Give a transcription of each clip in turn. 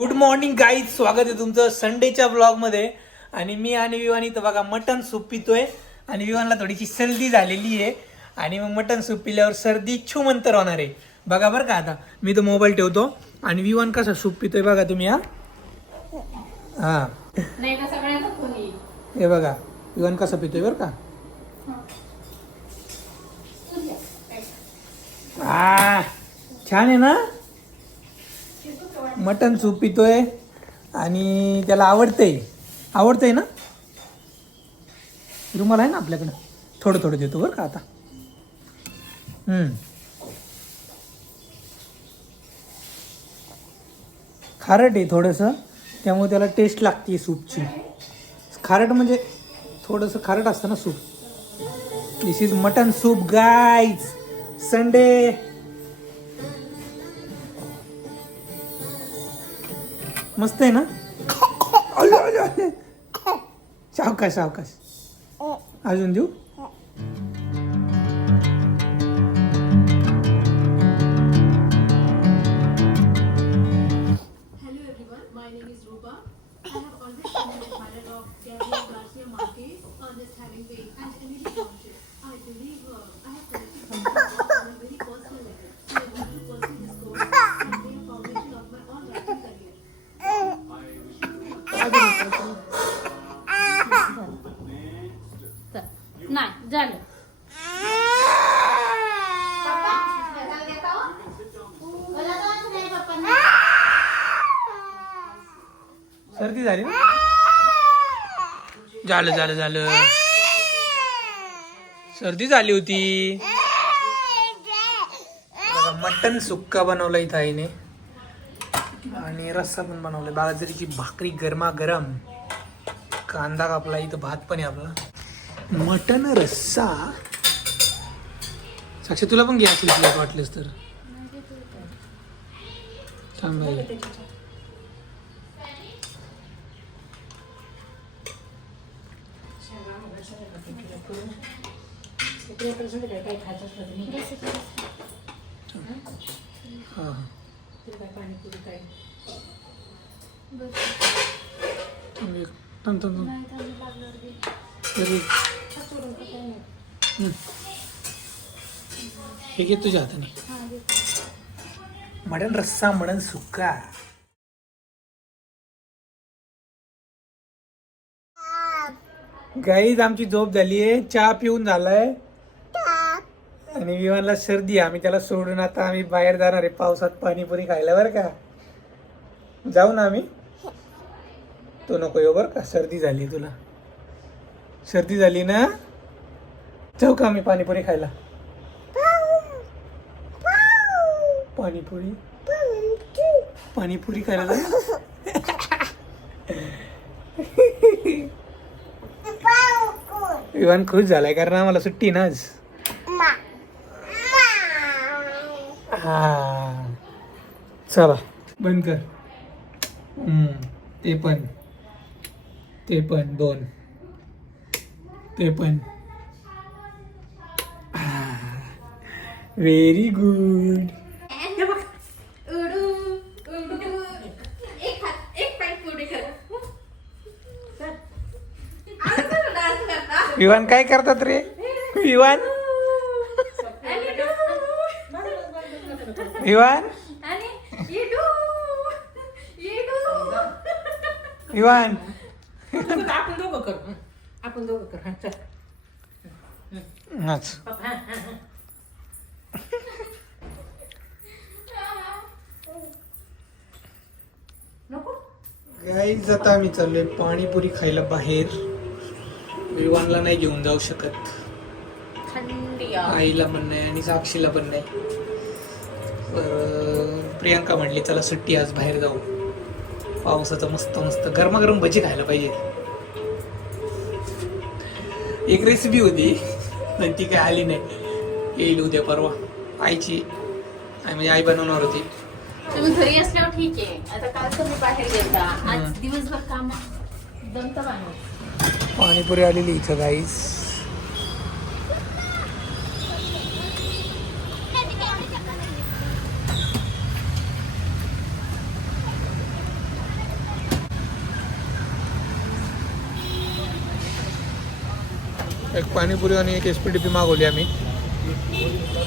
Good morning guys, स्वागत आहे तुमचं संडेच्या ब्लॉगमध्ये. आणि मी आणि विवान इथं बघा मटन सूप पितोय. आणि विवानला थोडीशी सर्दी झालेली आहे आणि मग मटन सूप पिल्यावर सर्दी छूमंतर होणार आहे. बघा बरं का, आता मी तो मोबाईल ठेवतो आणि विवान कसा सूप पितोय बघा तुम्ही. हा हे बघा विवान कसं पितोय बरं का. छान आहे ना, मटन सूप पितोय आणि त्याला आवडतंय ना. रुमाल आहे ना आपल्याकडं, थोडं थोडं देतो बरं का आता. खारट आहे थोडंसं, त्यामुळे त्याला टेस्ट लागते सूपची. खारट म्हणजे थोडंसं खारट असतं ना soup. This is mutton soup guys, Sunday. मस्त आहे ना. सावकाश सावकाश, अजून देऊ. Hello everyone, my name is Rupa. I have always been an admirer of Gabriel Garcia Marquez, Ernest Hemingway, and Emily Bronte. I believe I have connected with them on a very personal level. So I want to pursue this course and lay a foundation of my own writing career. नाही झालं. सर्दी झाली ना. झालं सर्दी झाली होती. Mutton सुक्का बनवला इथं आईने आणि रस्सा पण बनवलाय. बाजरीची भाकरी गरमागरम, कांदा कापला, इथं भात पण आहे आपला. मटन रस्सा. साक्षी तुला पण घ्या असेल तुला वाटलेस तर. थांब बाई. हा हे घे तुझ्या हाताने. मटन रस्सा, मटन सुक्का. गाईज आमची झोप झाली आहे, चहा पिऊन झालाय आणि विमानला सर्दी. आम्ही त्याला सोडून आता आम्ही बाहेर जाणार आहे पावसात पाणीपुरी खायला बरं का. जाऊ ना आम्ही. तो नको येऊ बरं का, सर्दी झाली तुला. सर्दी झाली ना. जाऊ का आम्ही पाणीपुरी खायला. पाणीपुरी खायला जाऊ. विमान खुश झालाय कारण आम्हाला सुट्टी ना आज. हा चला बंद कर. ते पण दोन. ते पण व्हेरी गुड. विवान काय करतात रे. विवान विवान विवान आपण दोघं कर. नाच. गाईज आता आम्ही चाललोय पाणीपुरी खायला बाहेर. विवानला नाही घेऊन जाऊ शकत, आईला पण नाही आणि साक्षीला पण नाही. प्रियांका म्हणली चला सुट्टी आज बाहेर जाऊ. पावसाचं मस्त मस्त गरमागरम भजी खायला पाहिजे. एक रेसिपी होती पण ती काय आली नाही. येईल उद्या परवा. आईची म्हणजे आई बनवणार होती. तुम्ही घरी असल्यावर ठीक आहे. आता काल तुम्ही बाहेर गेलता, आज दिवसभर काम दमत बनव. पाणीपुरी आलेली इथं गाईस. एक पाणीपुरी आणि एक एसपीडीपी मागवली आम्ही.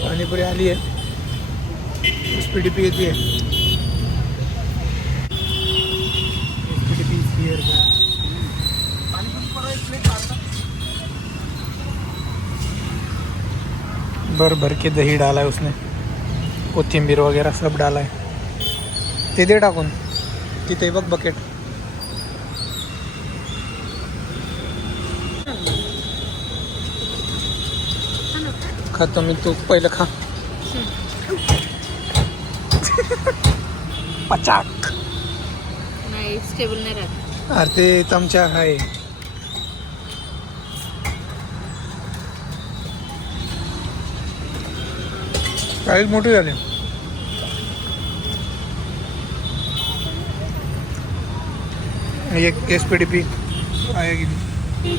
पाणीपुरी आली आहे, एसपीडीपी येते. एसपीडीपी हियर का भर भर के दही डाला है उसने, कोथिंबीर वगैरह सब डाला है. ते दे टाकून तिथे बघ बकेट. खातो मी, तू पहिलं खा. पचाक. नाही स्टेबल नाही राहत. अरे ते चमचा आहे. साईज मोठी झाली. एक एसपीडीपी आहे गेली.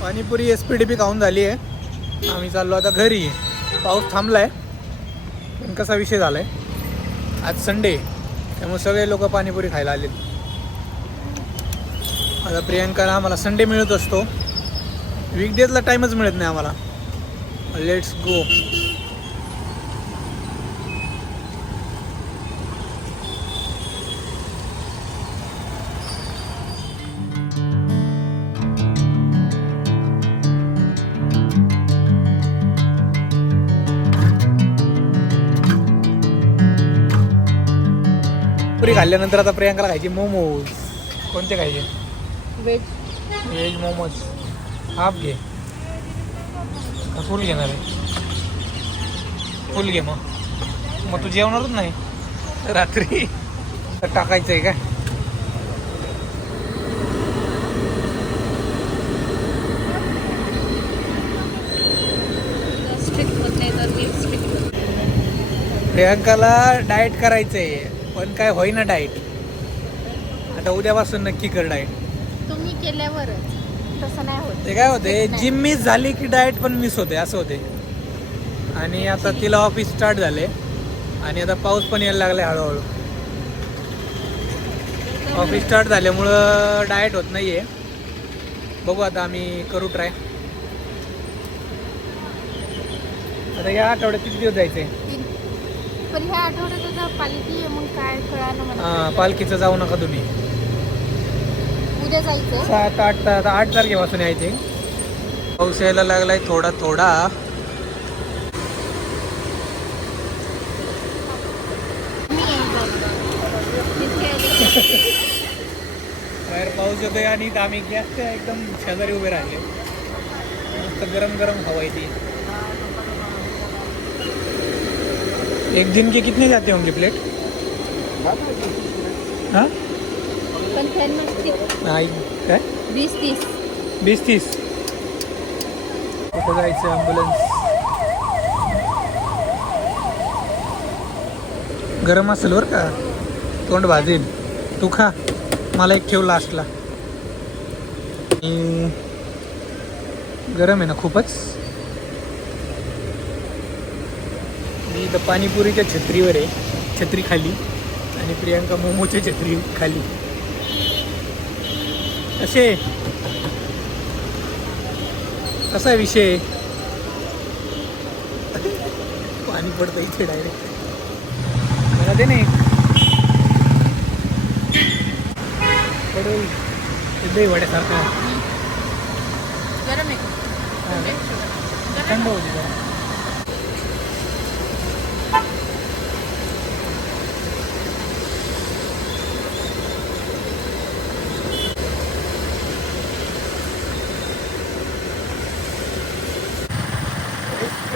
पाणीपुरी एसपीडीपी खाऊन झाली आहे. आम्ही चाललो आता घरी. पाऊस थांबलाय, पण कसा विषय झालाय, आज संडे त्यामुळे सगळे लोक पाणीपुरी खायला आले. आता प्रियांकाला आम्हाला संडे मिळत असतो, वीकडेजला टाईमच मिळत नाही आम्हाला. Let's go. पुरी खाल्ल्यानंतर आता प्रियांकाला खायचे मोमोज. कोणते खायचे? व्हेज मोमोज. हाफ घे का फुल घेणार आहे? फुल घे. मग तू जेवणारच नाही रात्री तर टाकायचं आहे काय? प्रियांकाला डाएट करायचं आहे, पण काय होईना डाएट. आता उद्यापासून नक्की कर डाएट. तुम्ही केल्यावरच, तसं नाही होत. ते काय होते, जिम मिस झाली की डाएट पण मिस होते, असं होते. आणि आता तिला ऑफिस स्टार्ट झाले आणि आता पाऊस पण यायला लागला हळूहळू. ऑफिस स्टार्ट झाल्यामुळं डाएट होत नाही आहे. बघू आता आम्ही करू ट्राय. आता या आठवड्यात किती दिवस जायचं आहे? पण ह्या आठवड्यात पालखी आहे, मग काय कळालं मला. हां, पालखीचं जाऊ नका तुम्ही. उद्या जायचं 7-8 तारखेपासून यायचे. पाऊस यायला लागलाय थोडा थोडा. बाहेर पाऊस येतोय आणि आम्ही गॅसच्या एकदम शेजारी उभे राहिले. मस्त गरम गरम हवा येते. एक दिन के कितने जाते होंगे प्लेट? हाँ पण नाही काय 20-30. कुठं जायचं? ॲम्ब्युलन्स. गरम असेल बरं का, तोंड भाजेल. तू खा, मला एक ठेव लास्टला. गरम आहे ना खूपच. मी इथं पाणीपुरीच्या छत्रीवर आहे, छत्री खाली, आणि प्रियांका मोमोच्या छत्री खाली. असे कसा आहे विषय? पाणी पडतं इथे डायरेक्ट. मला दे नाही पडल दही वड्यासारखं. गरम आहे थंड होती जरा.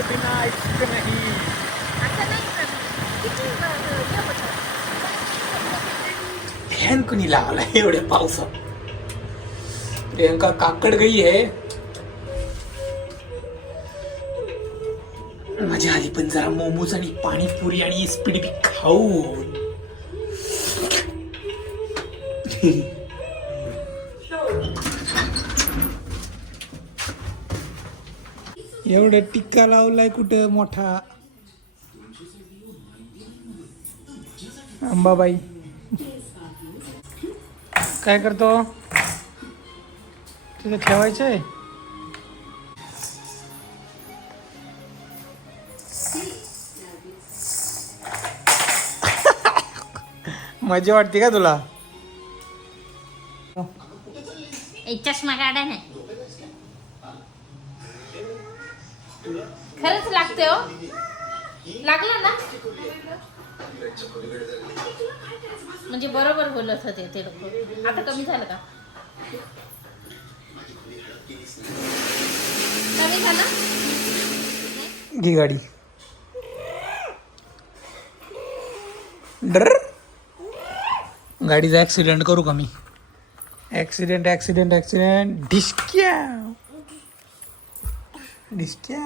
बिना इश्क नहीं. फॅन कुणी लावला एवढ्या पावसात? प्रियांका काकड गई आहे. माझ्या आधी पण जरा मोमोज आणि पाणीपुरी आणि स्पीड खाऊ. एवढं टिक्का लावलाय कुठं मोठा. अंबाबाई काय करतो? तिथे ठेवायचं आहे. मजा वाटते का तुला? एक चष्मा काढा ना. खरंच लागते हो. लागलं ना. म्हणजे बरोबर बोलत होते ते लोक. आता कमी झालं का? कमी झालं. घे गाडी. डर गाडीचा ऍक्सिडेंट करू का मी? Accident accident accident. डिस्क्या डिस्क्या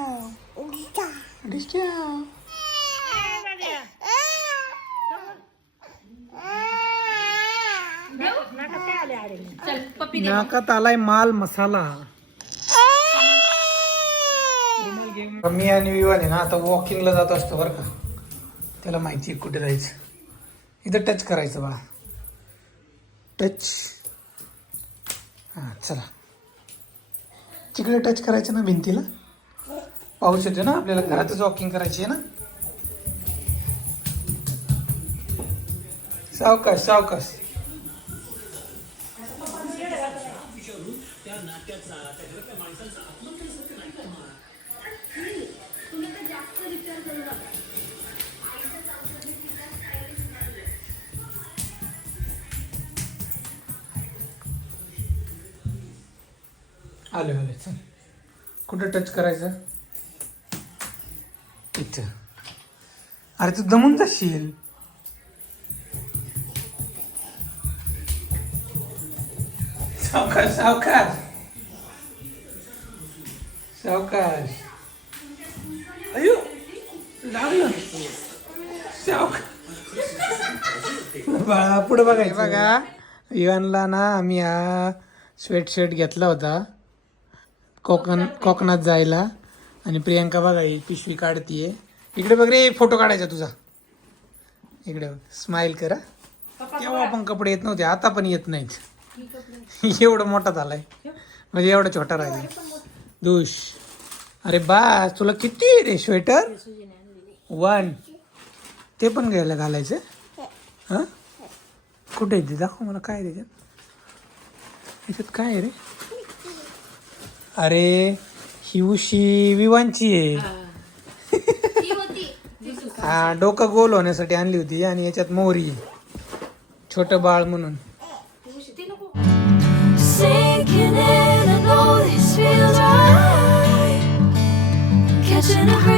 डिस्क्या. चल पप्पी दे. नाकात आलाय माल मसाला. मी आणि विवान आहे ना आता वॉकिंगला जात असतो बरं का. त्याला माहिती आहे कुठे जायचं. इथं टच करायचं बा. टच. हां चला. तिकडे टच करायचं ना भिंतीला. पाऊस येतो ना आपल्याला घरातच वॉकिंग करायची आहे ना. सावकाश सावकाश. आले आले चल. कुठं टच करायचं? इथं. अरे तू दमून जाशील. सावकाश सावकाश सावकाश. अयो लागलं. सावकाश. बाळा पुढे बघायचं. बघा इव्हानला ना आम्ही हा स्वेटशर्ट घेतला होता कोकणात जायला. आणि प्रियांका बघा ही पिशवी काढतीये. इकडे बघ रे फोटो काढायचा तुझा. इकडे बघ स्माइल करा. तेव्हा पण कपडे येत नव्हते आता पण येत नाहीत. एवढं मोठा झालाय म्हणजे एवढा छोटा राहिला. दुष. अरे बा तुला किती आहे रे स्वेटर? 1. ते पण घ्यायला घालायचं. हां कुठे आहे ते दाखव मला. काय त्याच्यात? त्याच्यात काय आहे रे? अरे ही उशी विवांची आहे. हा डोकं गोल होण्यासाठी आणली होती. आणि याच्यात मोहरी छोट बाळ म्हणून. Sinking in, I know this feels right. Catching a breath.